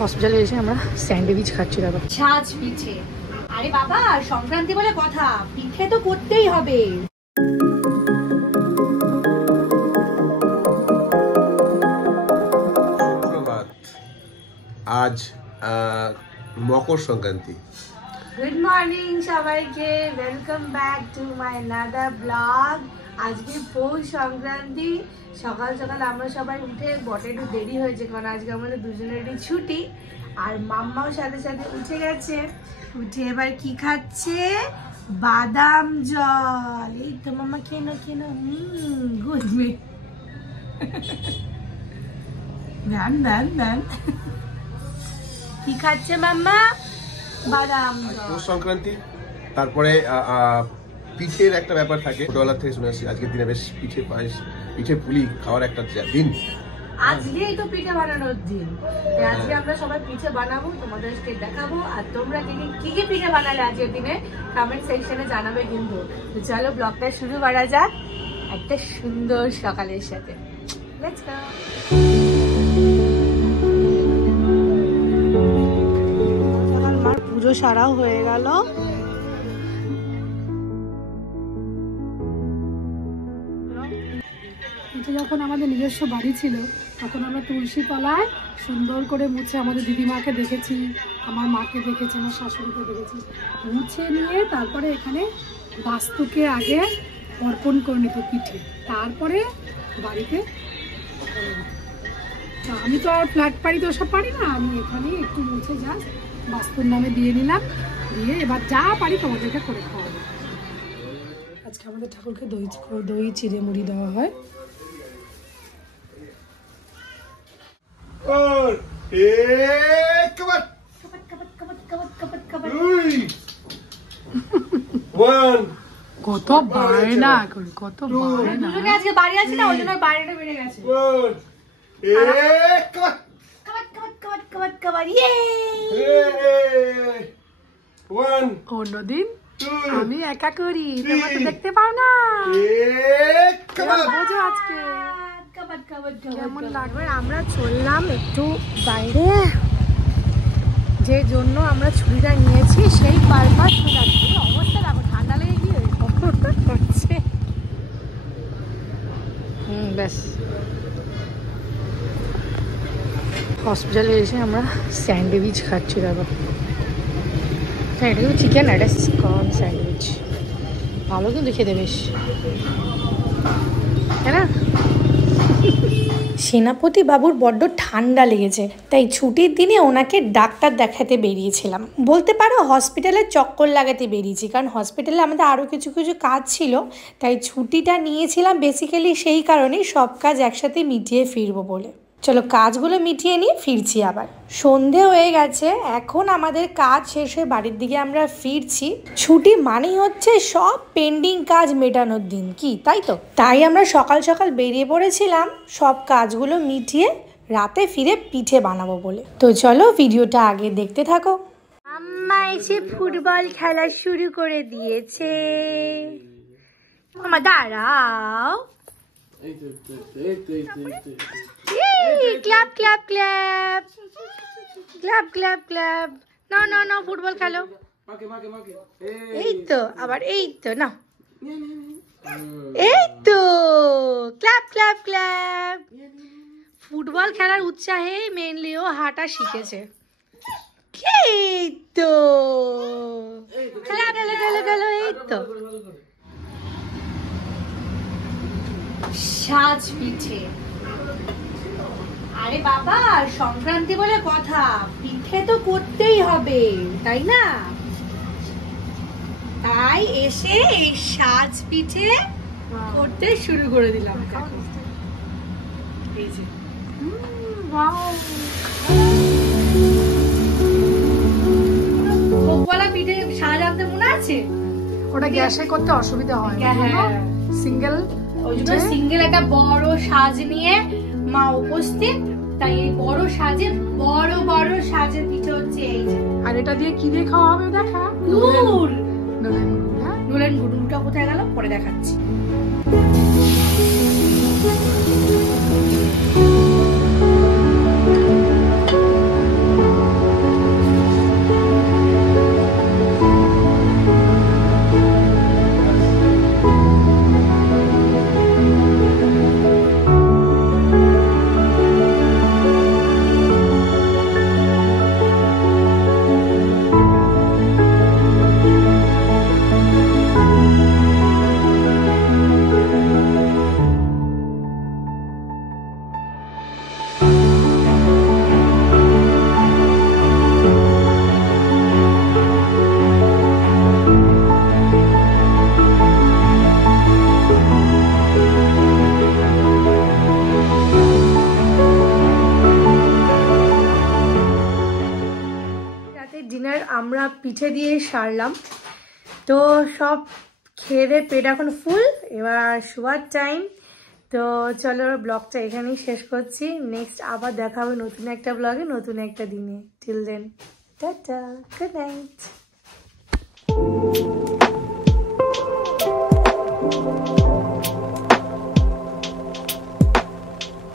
হসপিটালে এসে আমরা স্যান্ডউইচ খাচ্ছি দাদা। ছাঁচ পিঠে, আরে বাবা সংক্রান্তি বলে কথা, পিঠে তো করতেই হবে। আজ মকর সংক্রান্তি। গুড মর্নিং সবাইকে, welcome back to my another blog. আজকে পৌষ সংক্রান্তি, সকাল সকাল আমরা সবাই উঠে বটে একটু দেরি হয়েছে কারণ আজকে আমাদের দুজনেরই ছুটি। আর মাম্মাও সাথে সাথে উঠে গেছে, উঠে এবার কি খাচ্ছে? বাদাম জল। এই তো মাম্মা কেন কেন গুড মে দেন কি খাচ্ছে মাম্মা? বাদাম পৌষ সংক্রান্তি, তারপরে পিঠের একটা ব্যাপার থাকে, ছোটবেলা থেকে শুনে আসছি। আজকের দিনে বেশ পিঠে পায়েস, পিঠে পুলি খাওয়ার একটা দিন। আজকেই তো পিঠে বানানোর দিন, আজকে আমরা সবাই পিঠে বানাবো, তোমাদেরকে দেখাবো। আর তোমরা কি কি পিঠে বানালে আজকের দিনে কমেন্ট সেকশনে জানাবে কিন্তু। তো চলো ব্লগটা শুরু করা যাক একটা সুন্দর সকালের সাথে। Let's go. আমার পুজো সারাও হয়ে গেল। যখন আমাদের নিজস্ব বাড়ি ছিল তখন আমরা তুলসী তলায় সুন্দর করে মুছে আমাদের দিদিমাকে দেখেছি, আমার মাকে দেখেছি, আমার শাশুড়িকে দেখেছি, মুছে নিয়ে তারপরে এখানে বাস্তুকে আগে অর্পণ করে নিত পিঠে, তারপরে বাড়িতে। আমি তো আর ফ্ল্যাট পারি তো ওসব পারি না, আমি এখানে একটু মুছে জাস্ট বাস্তুর নামে দিয়ে নিলাম, দিয়ে এবার যা পারি তোমাদেরকে করে খাওয়াবো। আজকে আমাদের ঠাকুরকে দই চিড়ে মুড়ি দেওয়া হয়। কত বায়না, কত বায়না। আজকে বাড়ি আছে না, ওই জন্য বাইরেটা বেড়ে গেছে। অন্যদিন আমি একা করি, তোমরা তো দেখতে পাও না। আজকে কেমন লাগবে? আমরা চললাম একটু বাইরে, যে জন্য আমরা ছুরিটা নিয়েছি সেই পারপাস অবস্থা দেখো, ঠান্ডা লেগে গিয়ে করছে। ব্যাস হসপিটালে এসে আমরা স্যান্ডউইচ খাচ্ছি দাদা। এটা কিন্তু চিকেন, এটা কর্ন স্যান্ডউইচ, ভালো কিন্তু খেতে বেশ, তাই না? সেনাপতি বাবুর বড্ড ঠান্ডা লেগেছে, তাই ছুটির দিনে ওনাকে ডাক্তার দেখাতে বেরিয়েছিলাম, বলতে পারো হসপিটালে চক্কর লাগাতে বেরিয়েছি, কারণ হসপিটালে আমাদের আরও কিছু কাজ ছিল, তাই ছুটিটা নিয়েছিলাম বেসিক্যালি সেই কারণেই, সব কাজ একসাথে মিটিয়ে ফিরবো বলে। চলো কাজগুলো মিটিয়ে নিয়ে ফিরছি। আবার সন্ধে হয়ে গেছে, এখন আমাদের কাজ শেষ হয়ে বাড়ির দিকে আমরা ফিরছি। ছুটি মানেই হচ্ছে সব পেন্ডিং কাজ মেটানোর দিন, কি তাই তো? তাই আমরা সকাল সকাল বেরিয়ে পড়েছিলাম সব কাজগুলো মিটিয়ে রাতে ফিরে পিঠে বানাবো বলে। তো চলো ভিডিওটা আগে দেখতে থাকো। আম্মা এসে ফুটবল খেলা শুরু করে দিয়েছে। মামা দাঁড়াও, club club club club club club, নাও নাও নাও ফুটবল খেলো। এই তো আবার, এই তো নাও, এই তো ক্লাব ক্লাব ক্লাব। ফুটবল খেলার উৎসাহে মেনলি ও হাঁটা শিখেছে। এই তো খেলা খেলো খেলো খেলো, এই তো সাজ পিঠে। আরে বাবা সংক্রান্তি বলে কথা, পিঠে তো করতেই হবে, তাই না? তাই এসে এই সাজ পিঠে করতে শুরু করে দিলাম। এই যে ভোগওয়ালা পিঠে সাজ আনতে মনে আছে? ওটা গ্যাসে করতে অসুবিধা হয়, সিঙ্গেল, ওই জন্য সিঙ্গেল একটা বড় সাজ নিয়ে মা উপস্থিত, তাই এই বড় সাজে বড় বড় সাজের পিঠে হচ্ছে এই যে। আর এটা দিয়ে কি দিয়ে খাওয়া হবে দেখা? গুড়, নোলেন গুড়টা কোথায় গেল পরে দেখাচ্ছি। পিঠে দিয়ে সারলাম। তো সব খেয়ে দিয়ে পেট এখন ফুল, এবার শোয়ার টাইম। তো চলো ব্লগটা এখানেই শেষ করছি। নেক্সট আবার দেখা হবে নতুন একটা ব্লগে, নতুন একটা দিনে। Till then tata, good night.